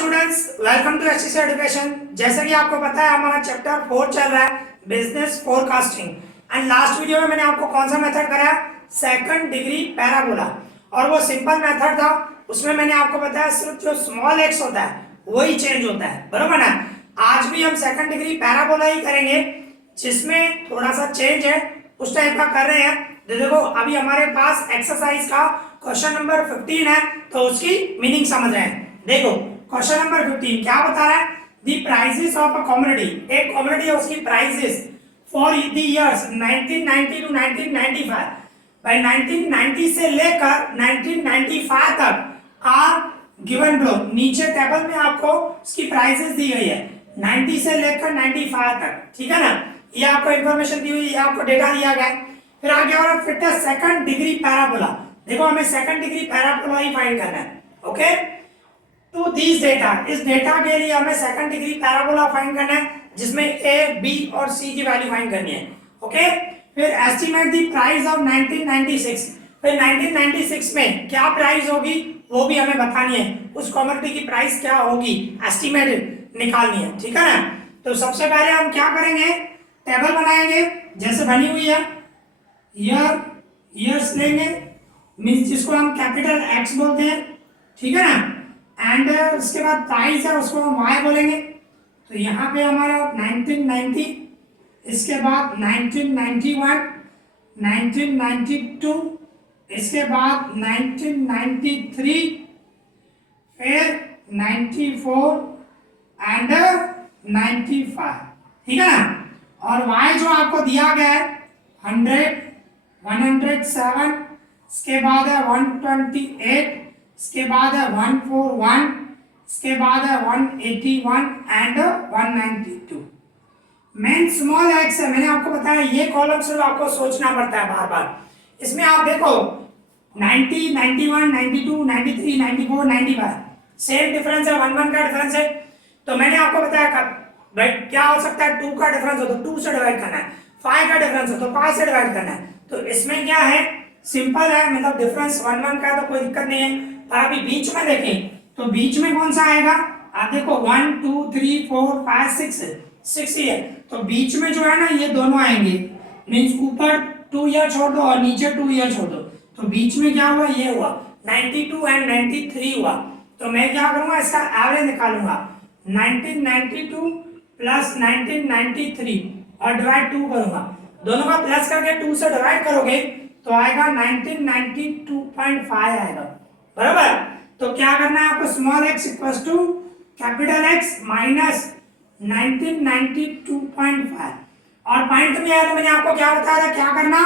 Students, welcome to HSC education. जैसे कि आपको पता है हमारा चैप्टर 4 चल रहा है business forecasting and last video में मैंने आपको कौन सा मेथड कराया, सेकंड डिग्री पैराबोला। और वो सिंपल मेथड था, उसमें मैंने आपको बताया सिर्फ जो स्मॉल एक्स होता है वही चेंज होता है, बरोबर ना। आज भी हम सेकंड डिग्री पैराबोला ही करेंगे जिसमें थोड़ा सा चेंज है, उस टाइप का कर रहे हैं। देखो अभी हमारे पास एक्सरसाइज का क्वेश्चन नंबर 15 है, तो उसकी मीनिंग समझ रहे हैं। देखो क्वेश्चन नंबर 15 क्या बता रहा है, the prices of a commodity. एक कमोडिटी है, उसकी prices for the years 1990 to 1995, भाई 1990 से लेकर 1995 तक आर गिवन बिलो। नीचे टेबल में आपको उसकी प्राइसेस दी गई है 90 से लेकर 95 तक, ठीक है ना। ये आपको इंफॉर्मेशन दी हुई है, आपको डेटा दिया गया है। फिर आगे और फिट है सेकंड डिग्री पैराबोला। देखो हमें सेकंड डिग्री पैराबोला ही फाइंड करना है, ओके। तो दिस डेटा, इस डेटा के लिए हमें सेकंड डिग्री पैराबोला फाइंड करना है जिसमें ए, बी और सी की वैल्यू फाइंड करनी है, ओके। फिर एस्टिमेट द प्राइस ऑफ 1996। फिर 1996 में क्या प्राइस होगी वो भी हमें बतानी है, उस कमोडिटी की प्राइस क्या होगी एस्टिमेटेड निकालनी है, ठीक है ना। तो सबसे पहले हम क्या करेंगे, टेबल बनाएंगे जैसे बनी हुई है। ईयर्स लेंगे, मींस जिसको हम कैपिटल एक्स बोलते हैं, ठीक है ना। एंड उसके बाद प्राइस है उसको हम वाई बोलेंगे। तो यहाँ पे हमारा 1990, इसके बाद 1991, 1992, इसके बाद 1993, फिर 94 एंड 95, ठीक है ना। और y जो आपको दिया गया है 100, 107, इसके बाद है 128, इसके बाद है 141, इसके बाद है 181 एंड 192। मेन स्मॉल एक्स है, मैंने आपको बताया ये कॉलम सिर्फ आपको सोचना पड़ता है बार बार। इसमें आप देखो 90, 91, 92, 93, 94, 95 सेम डिफरेंस है, 1 का डिफरेंस है। तो मैंने आपको बताया भाई क्या हो सकता है, 2 का डिफरेंस हो तो 2 से डिवाइड करना है, 5 का डिफरेंस हो तो 5 से डिवाइड करना है। तो इसमें क्या है, सिंपल है, मतलब डिफरेंस 1 का तो कोई दिक्कत नहीं है। पर अभी बीच में देखें तो बीच में कौन सा आएगा, आप देखो 1 2 3 4 5 6 ही है। तो बीच में जो है ना ये दोनों आएंगे, मींस ऊपर 2 ईयर छोड़ दो और नीचे 2 ईयर छोड़ दो। तो बीच में क्या हुआ, ये हुआ 92 एंड 93 हुआ। तो मैं क्या करूंगा, इसका एवरेज निकालूंगा 1992 प्लस 1993 और डिवाइड 2 करूंगा। दोनों का प्लस करके 2 से डिवाइड करोगे तो आएगा 1992.5 आएगा, बराबर। तो क्या करना है आपको, small x equals to capital X minus 1992.5। और पॉइंट में आया तो मैंने आपको क्या बताया था, क्या करना,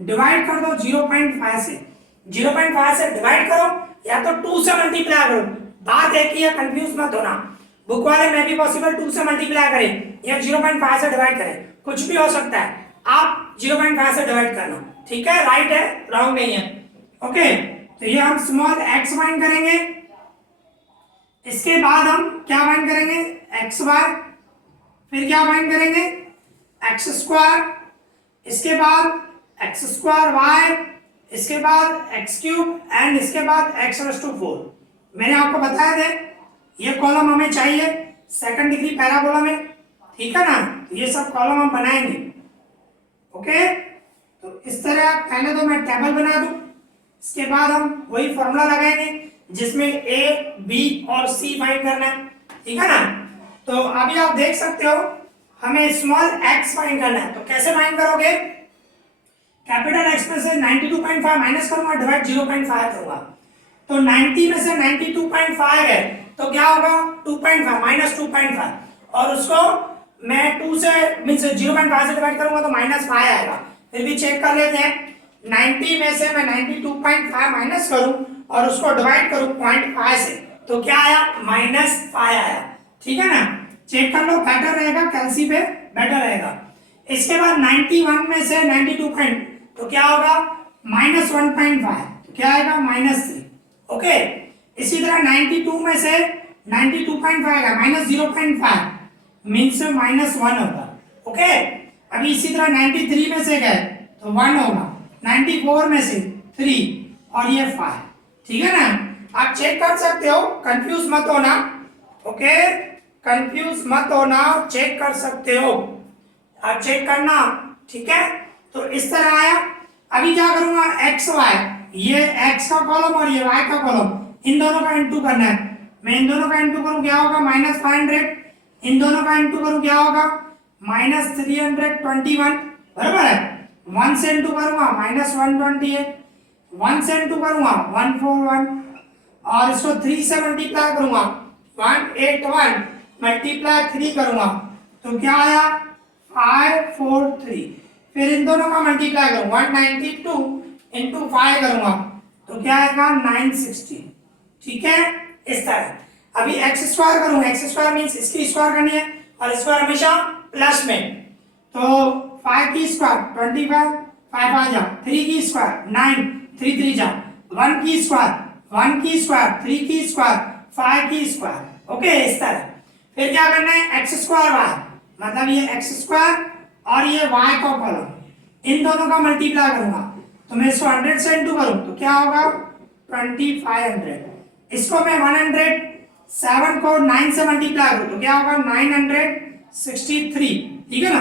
डिवाइड कर दो 0.5 से। 0.5 से डिवाइड करो या तो 2 से मल्टीप्लाई करो। बात एक ही है, कंफ्यूज मत होना। बुक वाले में भी पॉसिबल 2 से मल्टीप्लाई करें या 0.5 से डिवाइड करें, कुछ भी हो सकता है। आप 0.5 से डिवाइड करना, ठीक है, राइट है, रॉन्ग नहीं है, ओके। तो ये हम स्मॉल x फाइंड करेंगे। इसके बाद हम क्या फाइंड करेंगे, एक्स बार, फिर क्या फाइंड करेंगे, एक्स स्क्वायर, इसके बाद एक्स स्क्वायर वाई, इसके बाद एक्स क्यूब एंड इसके बाद एक्स रेज़ टू 4। मैंने आपको बताया था ये कॉलम हमें चाहिए सेकंड डिग्री पैराबोला में, ठीक है ना। तो ये सब कॉलम हम बनाएंगे, ओके। तो इस तरह पहले तो मैं टेबल बना दूं, इसके बाद हम वही फॉर्मूला लगाएंगे जिसमें ए, बी और सी फाइंड करना है, ठीक है ना। तो अभी आप देख सकते हो हमें स्मॉल एक्स फाइंड करना है। तो कैसे फाइंड करोगे, कैपिटल एक्स में से 92.5 माइनस करूंगा, डिवाइड 0.5 करूंगा। तो 90 में से 92.5 है तो क्या होगा, 2.5 माइनस 2.5, और उसको मैं 2 से मींस 0.5 से डिवाइड करूंगा तो -5 आएगा। फिर भी चेक कर लेते हैं, 90 में से मैं 92.5 माइनस करूं और उसको डिवाइड करूं 0.5 से तो क्या आया, -5 आया, ठीक है ना। चेक कर लो, बेटर रहेगा, कैलसी पे बेटर रहेगा। इसके बाद 91 में से 92 तो क्या होगा, -1.5, तो क्या आएगा, -3, ओके। इसी तरह 92 में से 92.5 आएगा, -0.5 मीन्स -1 होगा, ओके। अभी इसी तरह 93 में से गए तो 1 होगा, 94 में से 3 और ये 5, ठीक है ना। आप चेक कर सकते हो, कंफ्यूज मत होना। ओके, कंफ्यूज मत होना, चेक कर सकते हो आप, चेक करना, ठीक है। तो इस तरह आया। अभी क्या करूंगा, एक्स वाई, ये एक्स का कॉलम और ये वाई का कॉलम, इन दोनों का इंटू करना है। मैं इन दोनों का इंटू करूं, क्या होगा -500, इन दोनों का इंटू करूं क्या होगा -321, बराबर है। 1 से इंटू करूंगा -128, 1 से इंटू करूंगा 141, और इसको 3 से मल्टीप्लाई करूंगा 181, मल्टीप्लाई 3 करूंगा तो क्या आया 543। फिर इन दोनों का मल्टीप्लाई करूं 192 इंटू 5 करूंगा तो क्या आएगा 960, ठीक है। इस तरह अभी एक्स स्क्वायर करूं, एक्स स्क्वायर मींस इसकी स्क्वायर करनी है और स्क्वायर हमेशा प्लस में, तो 5 की स्क्वायर 25, 5 आ जा, 3 की स्क्वायर 9, 3 3 जा, 1 की स्क्वायर 1 की स्क्वायर, 3 की स्क्वायर, 5 की स्क्वायर, ओके। इस तरह फिर क्या करना है एक्स स्क्वायर वाई, मतलब ये एक्स स्क्वायर और ये वाई का कॉलम, इन दोनों का मल्टीप्लाई करूंगा तो मैं इसको 100 से इंटू करूं तो क्या होगा 2500, इसको मैं 107 को 9 से मल्टीप्लाई करूं तो क्या होगा 963, ठीक है ना।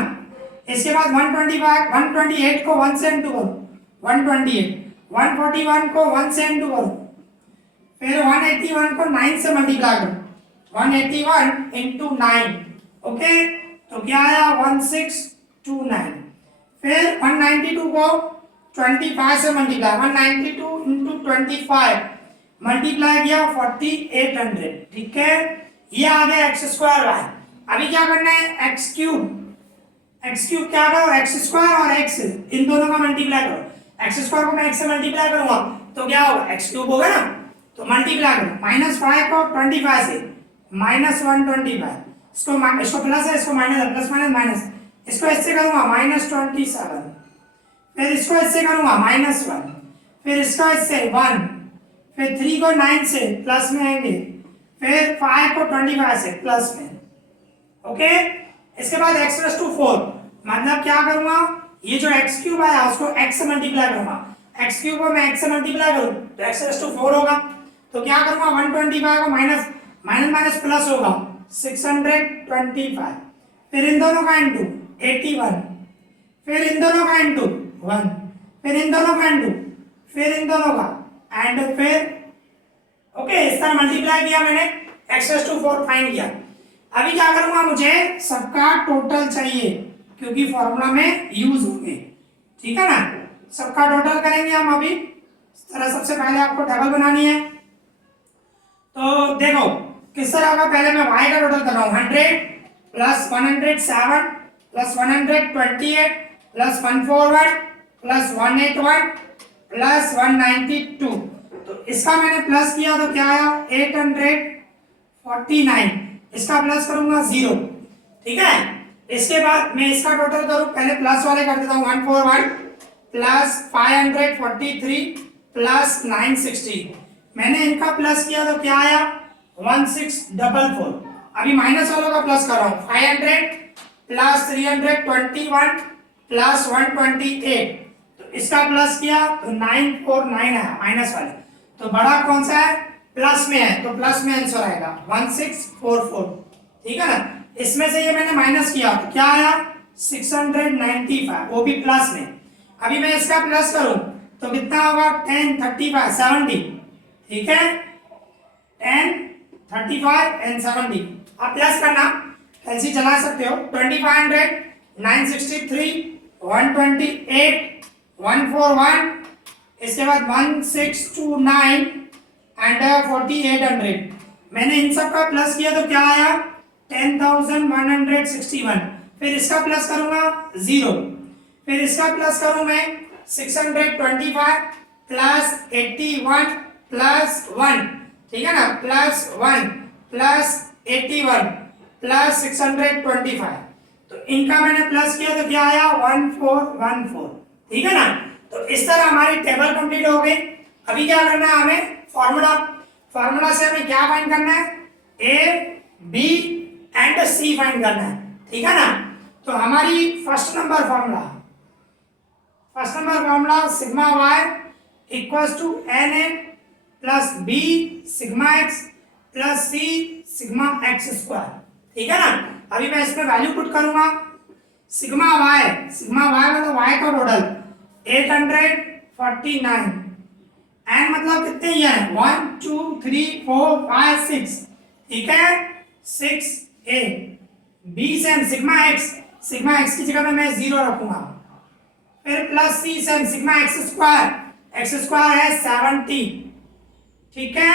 इसके बाद 128 को 1 से इंटू करूं 128, 141 को 1 से इंटू करूं, फिर 181 को 9 से मल्टीप्लाई करूं 181 इंटू 9, ओके। तो क्या आया 1629। फिर 192 को 25 से मल्टीप्लाई, 192 इंटू 25 मल्टीप्लाई किया 4800, ठीक है। ये आ गया एक्स स्क्वायर वाई। अभी क्या करना है एक्स क्यूब, एक्स क्यूब क्या करो एक्स स्क्वायर और एक्स इन दोनों का मल्टीप्लाई करो, एक्स स्क्वायर को मैं एक्स से मल्टीप्लाई करूंगा तो क्या होगा एक्स क्यूब होगा ना, तो मल्टीप्लाई करो -5 को 25 से -125, इसको प्लस है, इसको माइनस है, प्लस माइनस माइनस, इसको इससे करूंगा -27, फिर इसको इससे करूंगा -1, फिर इसको इससे 1, फिर 3 को 9 से प्लस में आएंगे, फिर 5 को 25 से प्लस में, ओके। इसके बाद x⁴, मतलब क्या करूंगा ये जो x क्यूब आया उसको x से मल्टीप्लाई करूंगा, x क्यूब को मैं x से मल्टीप्लाई करूं तो x⁴ होगा, तो क्या करूंगा 125 को माइनस माइनस माइनस प्लस होगा 625, फिर इन दोनों का इंटू 81, फिर इन दोनों का इंटू 1, फिर इन दोनों का इंटू, फिर इन दोनों का एंड फिर, ओके। इस तरह मल्टीप्लाई किया मैंने, x⁴ फाइंड किया। अभी क्या करूंगा, मुझे सबका टोटल चाहिए क्योंकि फॉर्मूला में यूज होंगे, ठीक है ना। सबका टोटल करेंगे हम अभी। इस तरह सबसे पहले आपको टेबल बनानी है, तो देखो किस तरह होगा। पहले मैं y का टोटल कर रहा हूँ 100 plus 107 plus 128 plus 141 plus 181 plus 192, तो इसका मैंने प्लस किया तो क्या आया 849, इसका प्लस करूंगा 0, ठीक है। इसके बाद मैं इसका टोटल करूं, पहले प्लस वाले कर देता हूं 141 प्लस 543 प्लस 960, मैंने इनका प्लस किया तो क्या आया 1644। अभी माइनस वालों का प्लस कर रहा हूं 500 प्लस 321 प्लस 128, तो इसका प्लस किया तो 949 आया माइनस वाले, तो बड़ा कौन सा है प्लस में है तो प्लस में आंसर आएगा 1644, ठीक है ना। इसमें से ये मैंने माइनस किया तो क्या आया 695, वो भी प्लस में। अभी मैं इसका प्लस करूं तो कितना होगा 10 35 70, ठीक है 10 35 एंड 70, आप प्लस करना एलसी चला सकते हो। 2500 963 128 141, इसके बाद 1629 एंड 4800, मैंने इन सब का प्लस किया तो क्या आया 10161, फिर इसका प्लस करूंगा 0, फिर इसका प्लस करूं मैं 625 प्लस 81 प्लस 1, ठीक है ना, प्लस 1 प्लस 81 प्लस 625, तो इनका मैंने प्लस किया तो क्या आया 1414, ठीक है ना। तो इस तरह हमारी टेबल कंप्लीट हो गई। अभी क्या करना है हमें फॉर्मूला से हमें क्या फाइंड करना है A B and C find करना है, ठीक है ना। तो हमारी first number formula sigma Y equals to N A plus B sigma X plus C sigma X square, ठीक है ना। अभी मैं इसमें वैल्यू पुट करूंगा, सिग्मा वाई मतलब वाई का टोटल 849, एन मतलब कितने ये है 1 2 3 4 5 6, ठीक है 6 ए। बी सेम सिग्मा एक्स की जगह में मैं 0 रखूंगा, फिर प्लस सी सेम सिग्मा एक्स स्क्वायर है 70, ठीक है।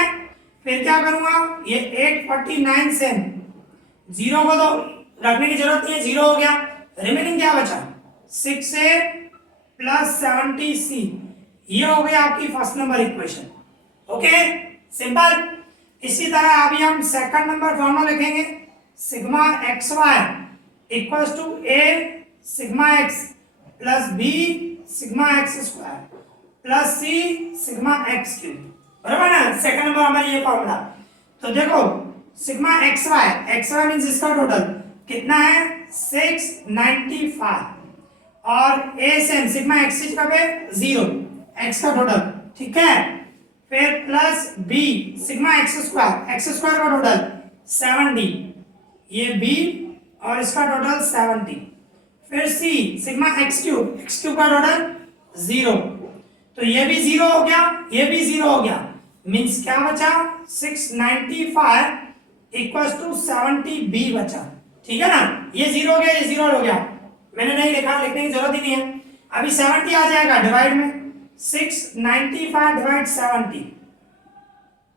फिर क्या करूंगा, ये 849 सेम, 0 को तो रखने की जरूरत नहीं है, 0 हो गया, रिमेनिंग क्या बचा 6a प्लस 70c, ये हो गया आपकी first number equation. Okay simple. इसी तरह अभी हम सेकंड नंबर फॉर्मूला लिखेंगे, sigma X Y equals to A sigma X plus B sigma X square plus C sigma X cube, बराबर ना। सेकंड नंबर हमारी ये फॉर्मूला। तो देखो सिग्मा एक्स वाई मींस इसका टोटल कितना है 695, और ए सेम सिग्मा एक्स की जगह पे 0 एक्स का टोटल, ठीक है। फिर plus B sigma X square का टोटल 70, ये बी और इसका टोटल 70। फिर सी सिग्मा एक्स क्यूब का टोटल 0, तो ये भी 0 हो गया, ये भी 0 हो गया, मींस क्या बचा 695 इक्वल्स टू 70 बी बचा, ठीक है ना। ये 0 हो गया, ये 0 हो गया, मैंने नहीं लिखा, लिखने की जरूरत ही नहीं है। अभी 70 आ जाएगा डिवाइड में, 695 डिवाइड 70,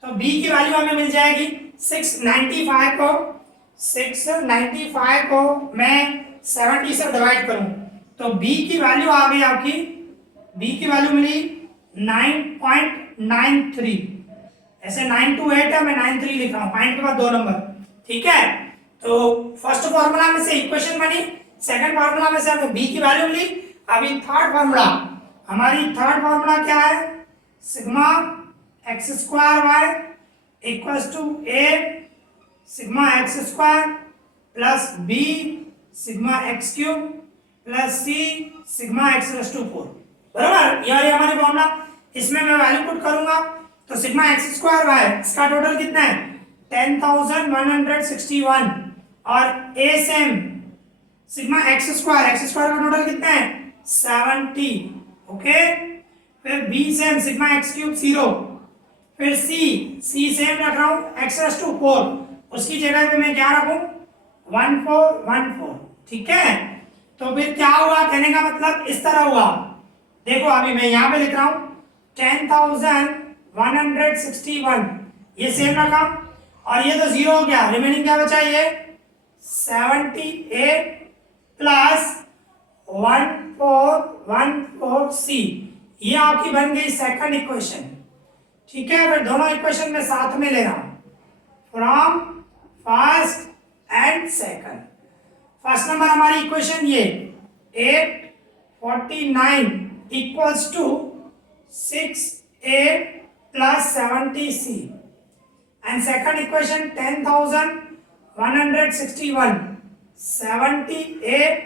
तो b की वैल्यू हमें मिल जाएगी 695 को मैं 70 से डिवाइड करूं तो b की वैल्यू आ गई आपकी, b की वैल्यू मिली 9.93, ऐसे 928 है, मैं 93 लिख रहा हूं, पॉइंट के बाद 2 नंबर, ठीक है। तो फर्स्ट फार्मूला में से इक्वेशन बनी, सेकंड फार्मूला में से हमें b की वैल्यू मिली। अभी थर्ड फार्मूला, हमारी थर्ड फार्मूला क्या है, sigma X square Y equals to A sigma X square plus B sigma X cube plus C sigma X plus to 4, बराबर। ये हमारी फॉर्मूला, इसमें मैं वैल्यू पुट करूंगा, तो सिग्मा एक्स स्क्वायर वाई इसका टोटल कितना है 10,161, और ए सेम सिग्मा एक्स स्क्वायर का टोटल कितना है 70, ओके। फिर B same sigma X cube 0, फिर सी सेम रख रहा हूं एक्स प्लस टू 4, उसकी जगह पे मैं क्या रखूं 1414, ठीक है। तो फिर क्या हुआ, कहने का मतलब इस तरह हुआ, देखो अभी मैं यहां पे लिख रहा हूं 10,161, ये सेम रखा, और ये तो 0 हो गया, रिमेनिंग क्या बचा ये 78 प्लस 1414c, ये आपकी बन गई सेकंड इक्वेशन, ठीक है। फिर दोनों इक्वेशन में साथ में ले रहा हूं from first and second. First number हमारी इक्वेशन ये 849 equals to 6a plus 70c, and second equation 10,161 78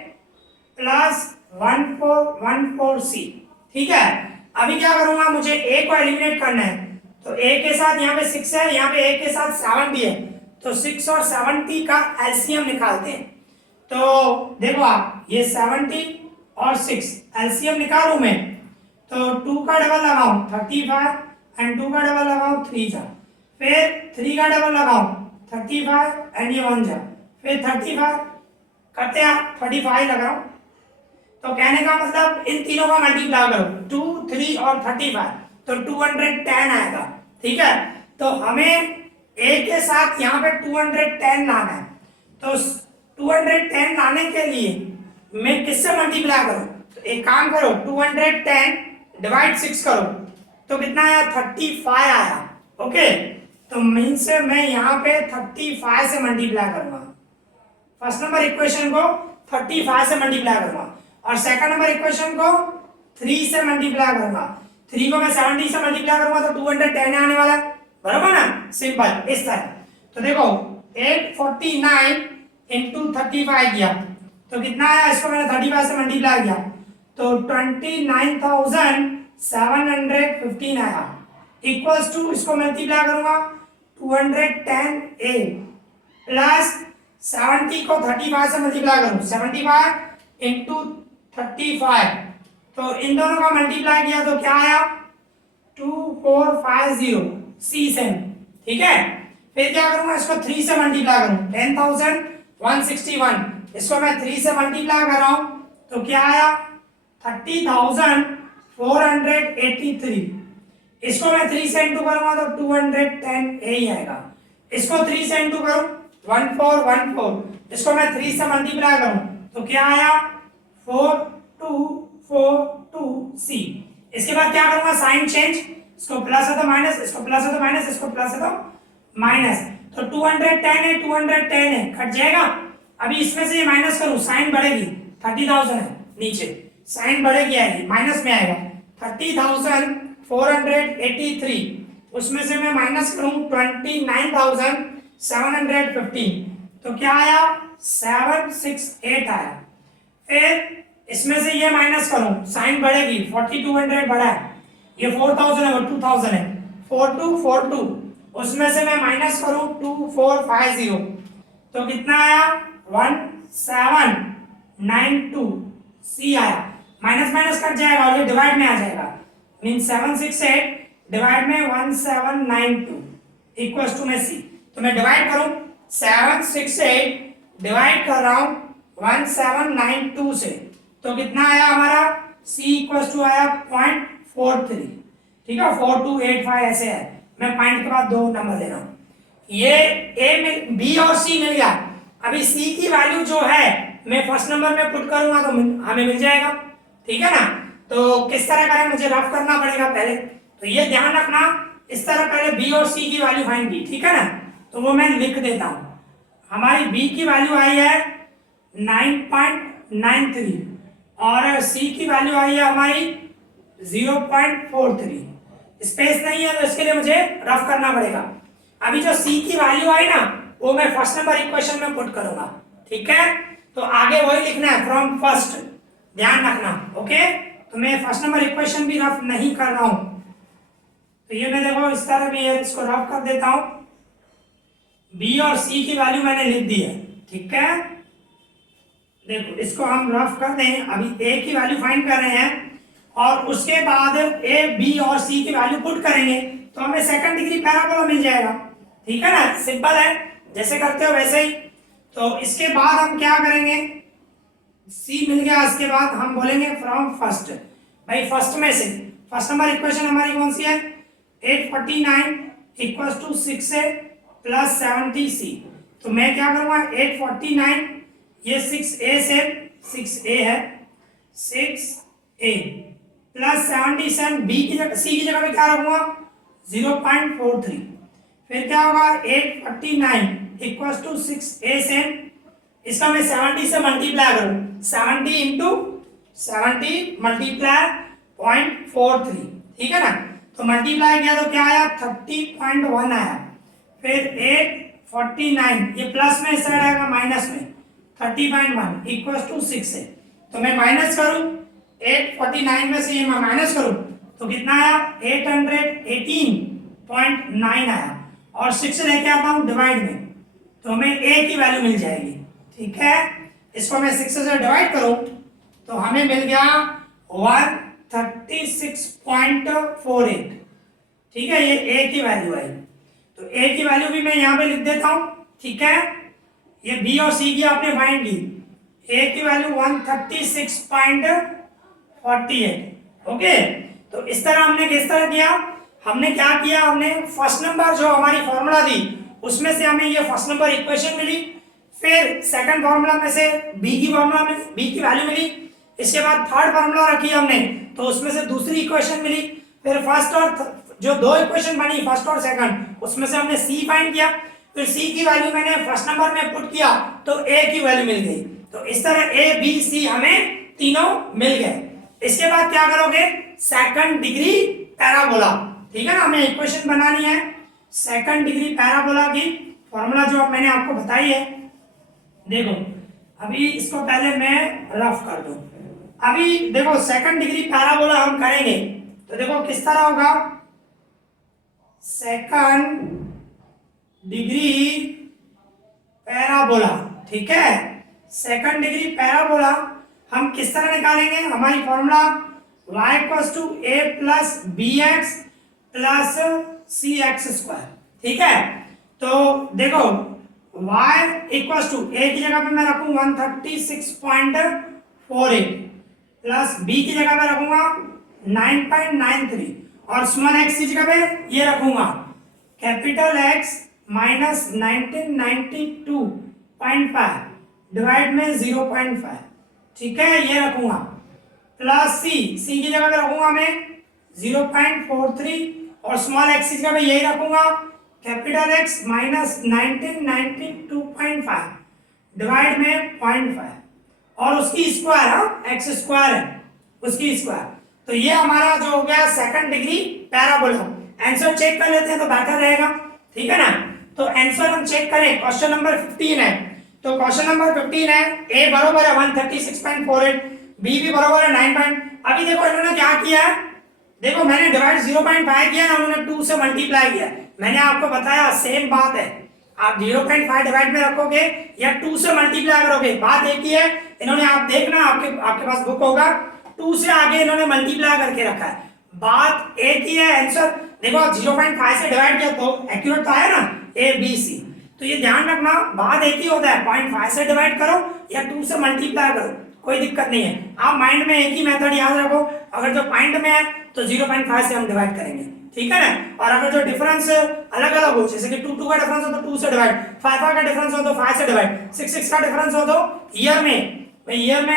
plus 1414c, ठीक है। अभी क्या करूंगा, मुझे a को एलिमिनेट करना है, तो a के साथ यहाँ पे 6 है, यहाँ पे a के साथ 7 भी है, तो 6 और 70 का एलसीएम निकालते हैं। तो देखो आप, ये 70 और 6 एलसीएम निकालूं मैं, तो 2 का डबल लगाऊं 35 एंड 2 का डबल लगाऊं 3 जा, फिर 3 का डबल लगाऊं 35 एंड ये 1 जा, फिर 35 करते हैं 35 लगाओ, तो कहने का मतलब इन तीनों का मल्टीप्लाई करो 2 3 और 35, तो 210 आएगा, ठीक है। तो हमें a के साथ यहाँ पे 210 लाना है, तो 210 लाने के लिए मैं किससे मल्टीप्लाई करूं, तो एक काम करो 210 डिवाइड 6 करो, तो कितना आया 35 आया, ओके। तो मीन से मैं यहाँ पे 35 से मल्टीप्लाई करूंगा, फर्स्ट नंबर इक्वेशन को 35 से मल्टीप्लाई करूंगा, और सेकंड नंबर इक्वेशन को 3 से मल्टीप्लाई करूंगा, 3 को मैं 70 से मल्टीप्लाई करूंगा तो 210 आने वाला है, बराबर ना, सिंपल इस तरह। तो देखो 849 इंटू 35 किया तो कितना आया, इसको मैंने 35 से मल्टीप्लाई किया तो 29,715 आया, इक्वल्स टू इसको मल्टीप्लाई करूंगा 210a प्लस 70 को 35 से मल्टीप्लाई करूं, 75 इंटू 35, तो इन दोनों का मल्टीप्लाई किया तो क्या आया 2450 सी सेम, ठीक है। फिर क्या करूंगा, इसको 3 से मल्टीप्लाई करूं, 10,161, इसको मैं 3 से मल्टीप्लाई कर रहा हूं तो क्या आया 30,483, इसको मैं 3 से इंटू करूंगा तो 210 ही आएगा, इसको 3 से इंटू करूं 1414, इसको मैं 3 से मल्टीप्लाई करूं तो क्या आया 4242C। इसके बाद क्या करूंगा, साइन चेंज, इसको प्लस है तो माइनस, इसको प्लस है तो माइनस, इसको प्लस है तो माइनस, तो 210 है, 210 है, कट जाएगा। अभी इसमें से ये माइनस करूं, साइन बढ़ेगी, 30,000 है नीचे, साइन बढ़ेगी आएगी, माइनस में आएगा 30,483, उसमें से मैं माइनस करूं 29,715, तो क्या आया 768 आया। फिर इसमें से ये माइनस करूं, साइन बढ़ेगी, 4200 बढ़ा है, ये 4000 है और 2000 है, 4242, उसमें से मैं माइनस करूं 2450, तो कितना आया 1792 सी आया। माइनस माइनस कट जाएगा और ये डिवाइड में आ जाएगा, मीन 768 डिवाइड में 1792 इक्वल्स टू में सी। तो मैं डिवाइड करूं, 768 डिवाइड कर रहा हूं 1792 से, तो कितना आया हमारा c इक्वल्स टू आया 0.43, ठीक है, 4285 ऐसे है, मैं पॉइंट के बाद 2 नंबर दे रहा हूं। ये a में b और c मिल गया। अभी c की वैल्यू जो है मैं फर्स्ट नंबर में पुट करूंगा तो हमें मिल जाएगा, ठीक है ना। तो किस तरह करें, मुझे रफ करना पड़ेगा पहले, तो ये ध्यान रखना, इस तरह पहले b और c की वैल्यू फाइंड की, ठीक है ना, तो वो मैं लिख देता हूं। हमारी b की वैल्यू आई है 9.93 और c की वैल्यू आई है हमारी 0.43, स्पेस नहीं है तो इसके लिए मुझे रफ करना पड़ेगा। अभी जो c की वैल्यू आई ना वो मैं फर्स्ट नंबर इक्वेशन में पुट करूंगा, ठीक है, तो आगे वही लिखना है फ्रॉम फर्स्ट, ध्यान रखना, ओके। तो मैं फर्स्ट नंबर इक्वेशन भी रफ नहीं कर रहा हूं, तो ये मैं देखो इस तरह भी है, इसको रफ कर देता हूं। b और c की वैल्यू मैंने लिख दी है, ठीक है, देखो इसको हम रफ कर दें। अभी a की वैल्यू फाइंड कर रहे हैं और उसके बाद a b और c की वैल्यू पुट करेंगे तो हमें सेकंड डिग्री पैराबोला मिल जाएगा, ठीक है ना, सिंपल है, जैसे करते हो वैसे ही। तो इसके बाद हम क्या करेंगे, c मिल गया, इसके बाद हम बोलेंगे फ्रॉम फर्स्ट, भाई फर्स्ट में से फर्स्ट नंबर इक्वेशन हमारी कौन सी है, 849 equals to 6a plus 70c। तो मैं क्या करूंगा, 849 ये 6a से 6a है, 6a प्लस 77 b की जगह c की जगह पे क्या रखूंगा 0.43, फिर क्या होगा 849 इक्वल्स टू 6a से, इसका मैं 70 से मल्टीप्लाई करूं, 70 इंटू 70 मल्टीप्लाई 0.43, ठीक है ना, तो मल्टीप्लाई किया तो क्या आया 30.1 आया। फिर 849 ये प्लस में इस साइड आएगा माइनस में 30.1 इक्वल्स टू 6 है, तो मैं माइनस करूं 849 में से ये मैं माइनस करूं तो कितना आया 818.9 आया, और 6 लेके आता हूं डिवाइड में तो हमें a की वैल्यू मिल जाएगी, ठीक है। इसको मैं 6 से डिवाइड करूं तो हमें मिल गया 136.48, ठीक है, ये a की वैल्यू आई। तो a की वैल्यू भी मैं यहाँ पे लिख देता हूं, ठीक है। ये b और c की आपने फाइंड की, a की वैल्यू 136.48, ओके। तो इस तरह हमने किस तरह किया, हमने क्या किया, हमने फर्स्ट नंबर जो हमारी फॉर्मूला दी उसमें से हमें ये फर्स्ट नंबर इक्वेशन मिली, फिर सेकंड फॉर्मूला में से b की फॉर्मूला में b की वैल्यू मिली, इसके बाद थर्ड फॉर्मूला रखी हमने तो उसमें से दूसरी इक्वेशन मिली, फिर फर्स्ट और जो दो इक्वेशन बनी फर्स्ट और सेकंड उसमें से हमने c फाइंड किया, फिर c की वैल्यू मैंने फर्स्ट नंबर में पुट किया तो a की वैल्यू मिल गई। तो इस तरह a b c हमें तीनों मिल गए। इसके बाद क्या करोगे, सेकंड डिग्री पैराबोला, ठीक है ना, हमें इक्वेशन बनानी है सेकंड डिग्री पैराबोला की, फॉर्मूला जो मैंने आपको बताई है। देखो अभी इसको पहले मैं रफ कर दूं। अभी देखो सेकंड डिग्री पैराबोला हम करेंगे तो देखो किस तरह होगा, सेकंड डिग्री पैराबोला, ठीक है, सेकंड डिग्री पैराबोला हम किस तरह निकालेंगे? हमारी formula y equals to a plus B X plus C X square, ठीक है। तो देखो y इक्वल्स टू a की जगह पे मैं रखूँ 136.48 प्लस b की जगह पे रखूंगा 9.93 और स्मॉल x की जगह पे ये रखूंगा कैपिटल x माइनस 1992.5 डिवाइड में 0.5, ठीक है, ये रखूंगा प्लस c की जगह पे रखूंगा मैं 0.43 और स्मॉल x की जगह पे यही रखूंगा कैपिटल x माइनस 1992.5 डिवाइड में 0.5 और उसकी स्क्वायर, x स्क्वायर है उसकी स्क्वायर। तो ये हमारा जो हो गया second degree parabola. Answer check कर लेते हैं तो बेटर रहेगा, ठीक है ना। तो आंसर हम चेक करें, क्वेश्चन नंबर 15 है। तो क्वेश्चन नंबर 15 है, a बराबर है 136.48, b भी बराबर है 9. अभी देखो इन्होंने क्या किया है, देखो मैंने डिवाइड 0.5 किया ना, उन्होंने 2 से मल्टीप्लाई किया। मैंने आपको बताया सेम बात है, आप 0.5 डिवाइड में रखोगे या 2 से मल्टीप्लाई करोगे, बात एक ही है। इन्होंने आप देखना आपके पास बुक होगा, 2 से आगे इन्होंने मल्टीप्लाई करके रखा है, बात एक ही है। आंसर देखो 0.5 से डिवाइड किया तो एक्यूरेट तो आया ना, ए बी सी। तो ये ध्यान रखना, बात एक ही होता है, 0.5 से डिवाइड करो या 2 से मल्टीप्लाई करो, कोई दिक्कत नहीं है। आप माइंड में एक ही मेथड याद रखो, अगर जो पॉइंट में है तो 0.5 से हम डिवाइड करेंगे, ठीक है ना। और अगर जो डिफरेंस अलग अलग हो, जैसे कि 2 का डिफरेंस हो तो 2 से डिवाइड, 5 का डिफरेंस हो तो 5 से डिवाइड, 6 का डिफरेंस हो तो ईयर में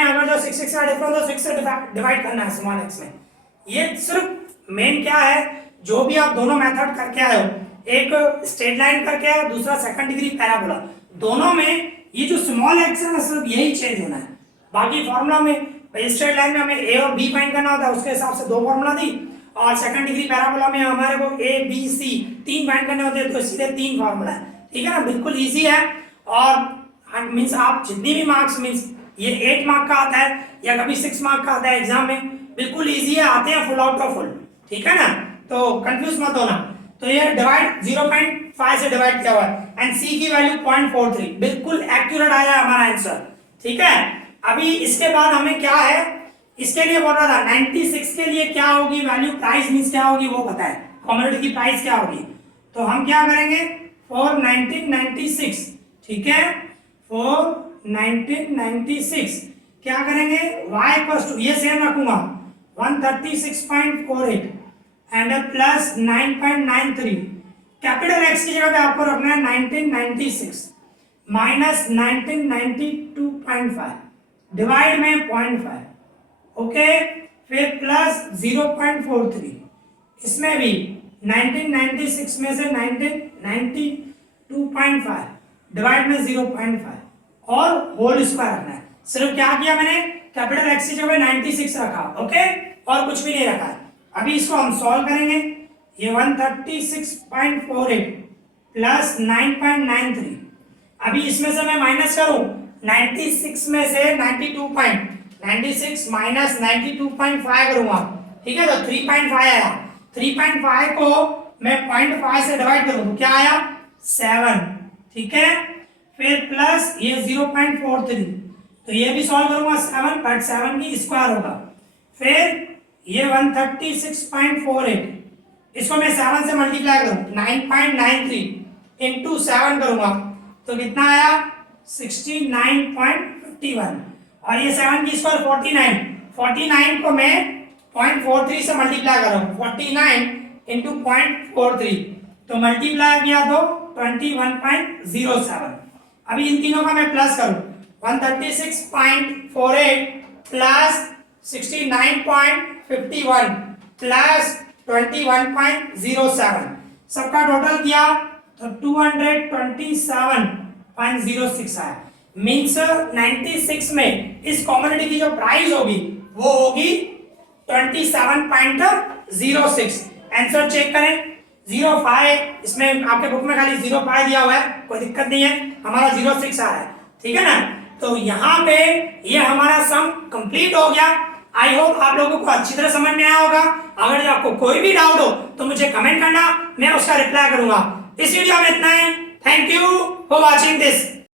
अगर जो 6 का डिफरेंस हो 6 से डिवाइड करना है स्मॉल x में। ये सिर्फ मेन क्या है, जो भी आप दोनों मेथड करके आए हो, एक स्ट्रेट लाइन करके आए हो, दूसरा सेकंड डिग्री पैराबोला, दोनों में ये जो स्मॉल x है ना सिर्फ यही चेंज होना है। बाकी फॉर्मूला में स्ट्रेट लाइन में हमें a और b फाइंड करना होता है, उसके हिसाब से 2 फॉर्मूला दी, और सेकंड डिग्री पैराबोला में हमारे को a b c 3 फाइंड करने होते हैं, तो सीधे 3 फॉर्मूला है, ठीक है ना, बिल्कुल इजी है। और मींस आप जितनी भी मार्क्स, मींस ये 8 मार्क का आता है या कभी 6 मार्क का आता है एग्जाम में, बिल्कुल इजी है, आते हैं फुल आउट ऑफ फुल, ठीक है ना, तो कंफ्यूज मत होना। तो ये डिवाइड 0.5 से डिवाइड किया हुआ है एंड c की वैल्यू 0.43, बिल्कुल एक्यूरेट आया हमारा आंसर, ठीक है। अभी इसके बाद हमें क्या है, इसके लिए बोल रहा था 96 के लिए क्या होगी वैल्यू, प्राइस मींस क्या होगी वो पता है, कमोडिटी की प्राइस क्या होगी। तो हम क्या करेंगे फॉर 1996, ठीक है, फॉर 1996 क्या करेंगे, y इक्वल्स टू, ये सेम रखूंगा 136.48 एंड प्लस 9.93, कैपिटल x की जगह पे आपको रखना है 1996 माइनस 1992.5 डिवाइड में 0.5, ओके, फिर प्लस 0.43, इसमें भी 1996 में से 1992.5 डिवाइड में 0.5 और होल स्क्वायर रखना है। सिर्फ क्या किया मैंने, कैपिटल x की जगह 96 रखा, ओके, और कुछ भी नहीं रखा। अभी इसको हम सॉल्व करेंगे, ये 136.48 प्लस 9.93, अभी इसमें से मैं माइनस करूं 96 में से 96 माइनस 92.5 करूंगा, ठीक है, तो 3.5 आया, 3.5 को मैं 0.5 से डिवाइड करूं तो क्या आया 7, ठीक है, फिर प्लस ये 0.43, तो ये भी सॉल्व करूंगा 7, बट 7 की स्क्वायर होगा, फिर ये 136.48, इसको मैं 7 से मल्टीप्लाई करूं 9.93 इंटू 7 करूंगा तो कितना आया 69.51, और ये 7 की स्क्वायर 49 को मैं 0.43 से मल्टीप्लाई कर रहा हूं, 49 इंटू 0.43 तो मल्टीप्लाई किया तो 21.07। अभी इन तीनों का मैं प्लस करूं 136.48 प्लस 69.51 प्लस 21.07, सबका टोटल किया तो 227.06 आया। मीन्स 96 में इस कॉमोडिटी की जो प्राइस होगी वो होगी 27.06। आंसर चेक करें 05, इसमें आपके बुक में खाली 05 दिया हुआ है, कोई दिक्कत नहीं है, हमारा 06 आ रहा है, ठीक है ना। तो यहाँ पे ये हमारा सम कंप्लीट हो गया। आई होप आप लोगों को अच्छी तरह समझ में आया होगा। अगर आपको कोई भी डाउट हो तो मुझे कमेंट करना, मैं उसका रिप्लाई करूंगा। इस वीडियो में इतना ही। Thank you for watching this.